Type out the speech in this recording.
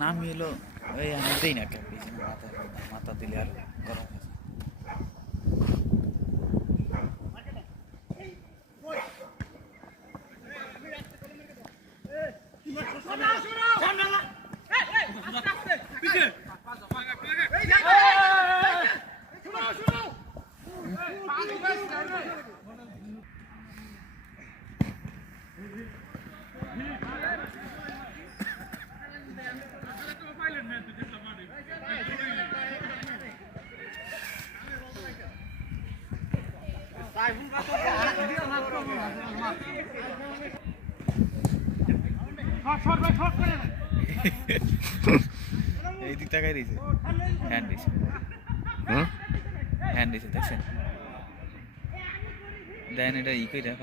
নাম হলো ওই আমি দেই না একটা মাথা মাথা দিলে আর গরম হয়ে যায়। এই দিক তাকাই দিয়েছে হ্যান্ড দিছে হ্যান্ড দিছে দেখছেন দেন এটা ই কইরা